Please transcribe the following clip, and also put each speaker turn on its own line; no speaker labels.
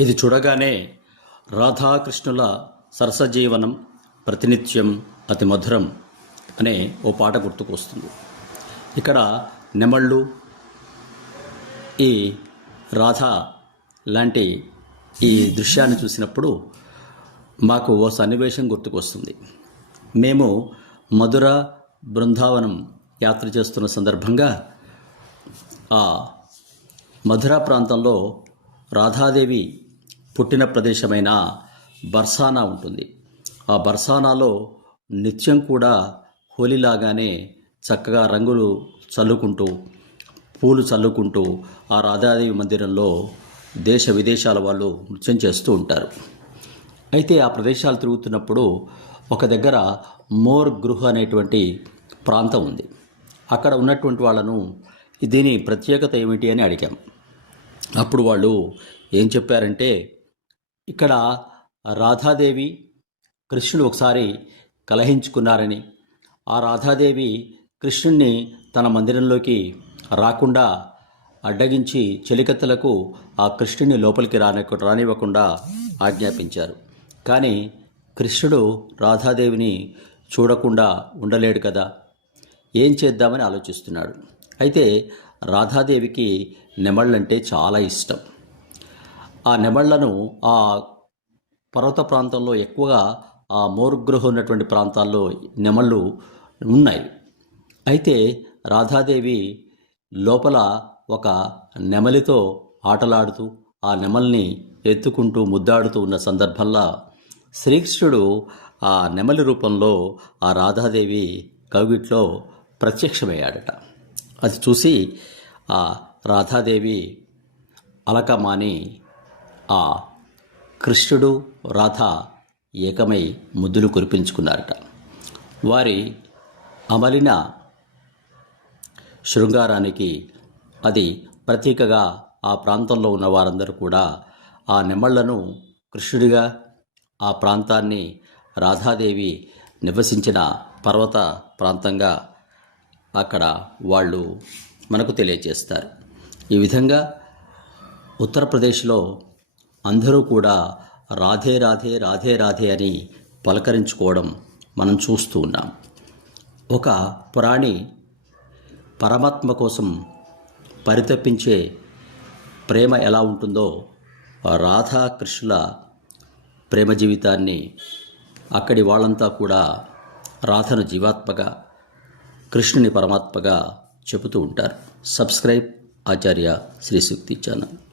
ఇది చూడగానే రాధాకృష్ణుల సరసజీవనం ప్రతినిత్యం అతి మధురం అనే ఓ పాట గుర్తుకు వస్తుంది. ఇక్కడ నెమళ్ళు ఈ రాధ లాంటి ఈ దృశ్యాన్ని చూసినప్పుడు మాకు ఓ సన్నివేశం గుర్తుకొస్తుంది మేము మధుర బృందావనం యాత్ర చేస్తున్న సందర్భంగా ఆ మధుర ప్రాంతంలో రాధాదేవి పుట్టిన ప్రదేశమైన బర్సానా ఉంటుంది. ఆ బర్సానాలో నిత్యం కూడా హోలీలాగానే చక్కగా రంగులు చల్లుకుంటూ పూలు చల్లుకుంటూ ఆ రాధాదేవి మందిరంలో దేశ విదేశాల వాళ్ళు నృత్యం చేస్తూ ఉంటారు. అయితే ఆ ప్రదేశాలు తిరుగుతున్నప్పుడు ఒక దగ్గర మోర్ గృహ అనేటువంటి ప్రాంతం ఉంది. అక్కడ ఉన్నటువంటి వాళ్ళను దీని ప్రత్యేకత ఏమిటి అని అడిగాం. అప్పుడు వాళ్ళు ఏం చెప్పారంటే ఇక్కడ రాధాదేవి కృష్ణుడు ఒకసారి కలహించుకున్నారని. ఆ రాధాదేవి కృష్ణుణ్ణి తన మందిరంలోకి రాకుండా అడ్డగించి చెలికత్తలకు ఆ కృష్ణుని లోపలికి రాని రానివ్వకుండా ఆజ్ఞాపించారు. కానీ కృష్ణుడు రాధాదేవిని చూడకుండా ఉండలేడు కదా. ఏం చేద్దామని ఆలోచిస్తున్నాడు. అయితే రాధాదేవికి నెమళ్ళంటే చాలా ఇష్టం. ఆ నెమళ్ళను ఆ పర్వత ప్రాంతంలో ఎక్కువగా ఆ మోరుగృహ ఉన్నటువంటి ప్రాంతాల్లో నెమళ్ళు ఉన్నాయి. అయితే రాధాదేవి లోపల ఒక నెమలితో ఆటలాడుతూ ఆ నెమల్ని ఎత్తుకుంటూ ముద్దాడుతూ ఉన్న సందర్భంలో శ్రీకృష్ణుడు ఆ నెమలి రూపంలో ఆ రాధాదేవి కవిగిట్లో ప్రత్యక్షమయ్యాడట. అది చూసి ఆ రాధాదేవి అలకమాని ఆ కృష్ణుడు రాధ ఏకమై ముద్దులు కురిపించుకున్నారట. వారి అమలిన శృంగారానికి అది ప్రతీకగా ఆ ప్రాంతంలో ఉన్న వారందరూ కూడా ఆ నెమళ్ళను కృష్ణుడిగా ఆ ప్రాంతాన్ని రాధాదేవి నివసించిన పర్వత ప్రాంతంగా అక్కడ వాళ్ళు మనకు తెలియజేస్తారు. ఈ విధంగా ఉత్తరప్రదేశ్లో అందరూ కూడా రాధే రాధే రాధే రాధే అని పలకరించుకోవడం మనం చూస్తూ ఉన్నాం. ఒక పురాణి పరమాత్మ కోసం పరితపించే ప్రేమ ఎలా ఉంటుందో రాధాకృష్ణుల ప్రేమ జీవితాన్ని అక్కడి వాళ్ళంతా కూడా రాధను జీవాత్మగా కృష్ణుని పరమాత్మగా చెబుతూ ఉంటారు. సబ్స్క్రైబ్ ఆచార్య శ్రీ సూక్తి ఛానల్.